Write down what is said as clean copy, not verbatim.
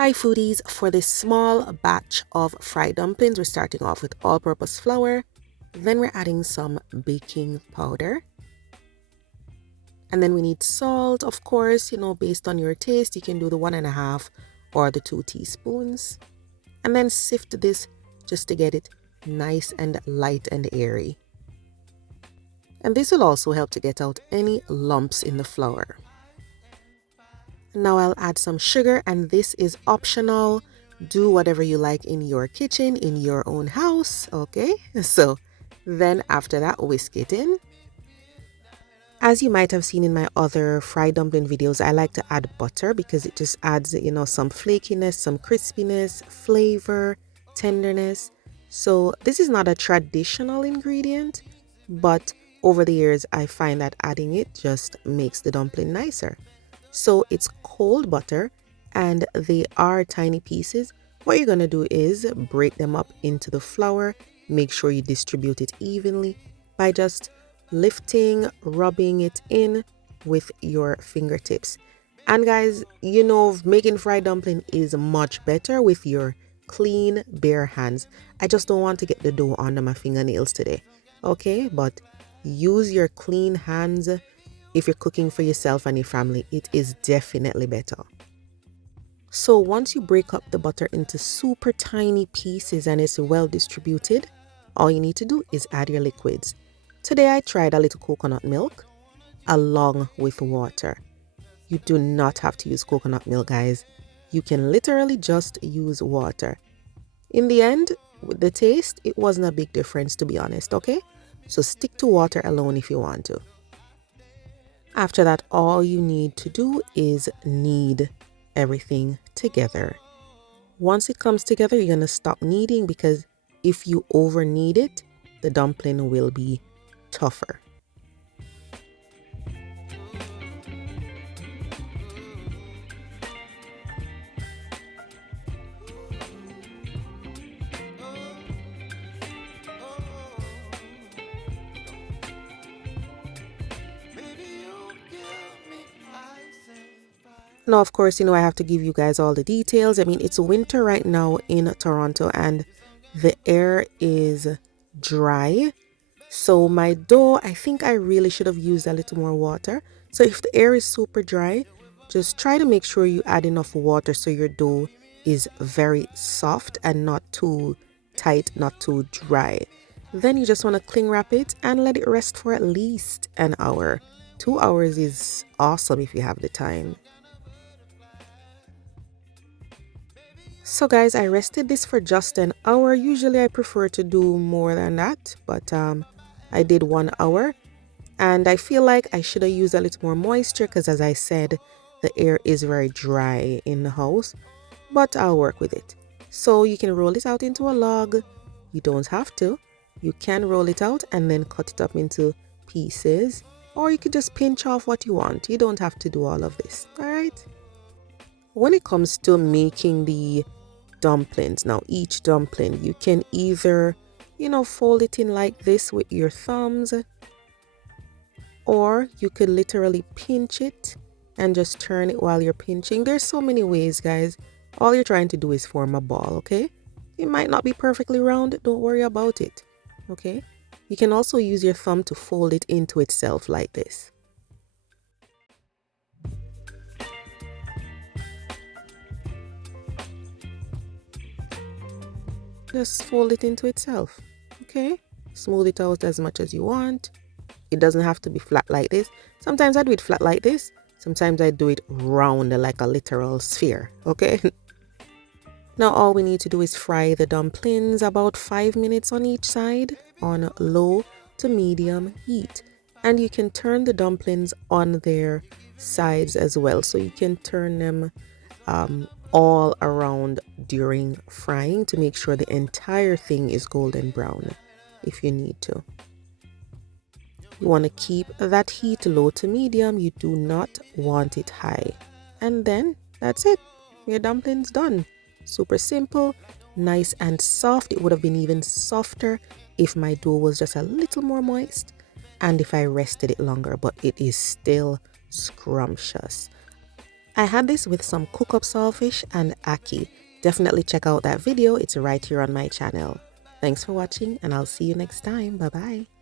Hi foodies, for this small batch of fried dumplings, we're starting off with all-purpose flour, then we're adding some baking powder, and then we need salt, of course, based on your taste, you can do the 1.5 or the 2 teaspoons, and then sift this just to get it nice and light and airy. And this will also help to get out any lumps in the flour. Now I'll add some sugar, and this is optional. Do whatever you like in your kitchen, in your own house, okay? So then after that, whisk it in. As you might have seen in my other fried dumpling videos, I like to add butter because it just adds, some flakiness, some crispiness, flavor, tenderness. So this is not a traditional ingredient, but over the years, I find that adding it just makes the dumpling nicer. So it's cold butter and they are tiny pieces. What you're going to do is break them up into the flour. Make sure you distribute it evenly by just lifting, rubbing it in with your fingertips. And guys, making fried dumpling is much better with your clean, bare hands. I just don't want to get the dough under my fingernails today. Okay, but use your clean hands. If you're cooking for yourself and your family, it is definitely better. So once you break up the butter into super tiny pieces and it's well distributed, all you need to do is add your liquids. Today I tried a little coconut milk along with water. You do not have to use coconut milk, guys. You can literally just use water. In the end, with the taste, it wasn't a big difference, to be honest, okay? So stick to water alone if you want to. After that, all you need to do is knead everything together. Once it comes together, you're going to stop kneading because if you over knead it, the dumpling will be tougher. Now, of course, I have to give you guys all the details. I mean, it's winter right now in Toronto and the air is dry. So my dough, I think I really should have used a little more water. So if the air is super dry, just try to make sure you add enough water so your dough is very soft and not too tight, not too dry. Then you just want to cling wrap it and let it rest for at least an hour. 2 hours is awesome if you have the time. So guys, I rested this for just an hour. Usually I prefer to do more than that, but I did 1 hour and I feel like I should have used a little more moisture because as I said, the air is very dry in the house, but I'll work with it. So you can roll it out into a log. You don't have to. You can roll it out and then cut it up into pieces, or you could just pinch off what you want. You don't have to do all of this, all right? When it comes to making the dumplings, now each dumpling, you can either, fold it in like this with your thumbs, or you could literally pinch it and just turn it while you're pinching. There's so many ways, guys. All you're trying to do is form a ball, okay? It might not be perfectly round, don't worry about it, okay? You can also use your thumb to fold it into itself like this. Just fold it into itself, okay? Smooth it out as much as you want. It doesn't have to be flat like this. Sometimes I do it flat like this. Sometimes I do it round like a literal sphere, okay? Now all we need to do is fry the dumplings about 5 minutes on each side on low to medium heat. And you can turn the dumplings on their sides as well. So you can turn them all around during frying to make sure the entire thing is golden brown if you need to. You want to keep that heat low to medium. You do not want it high. And then that's it. Your dumplings done. Super simple, nice and soft. It would have been even softer if my dough was just a little more moist and if I rested it longer, but it is still scrumptious. I had this with some cook-up saltfish and ackee. Definitely check out that video, it's right here on my channel. Thanks for watching and I'll see you next time. Bye bye.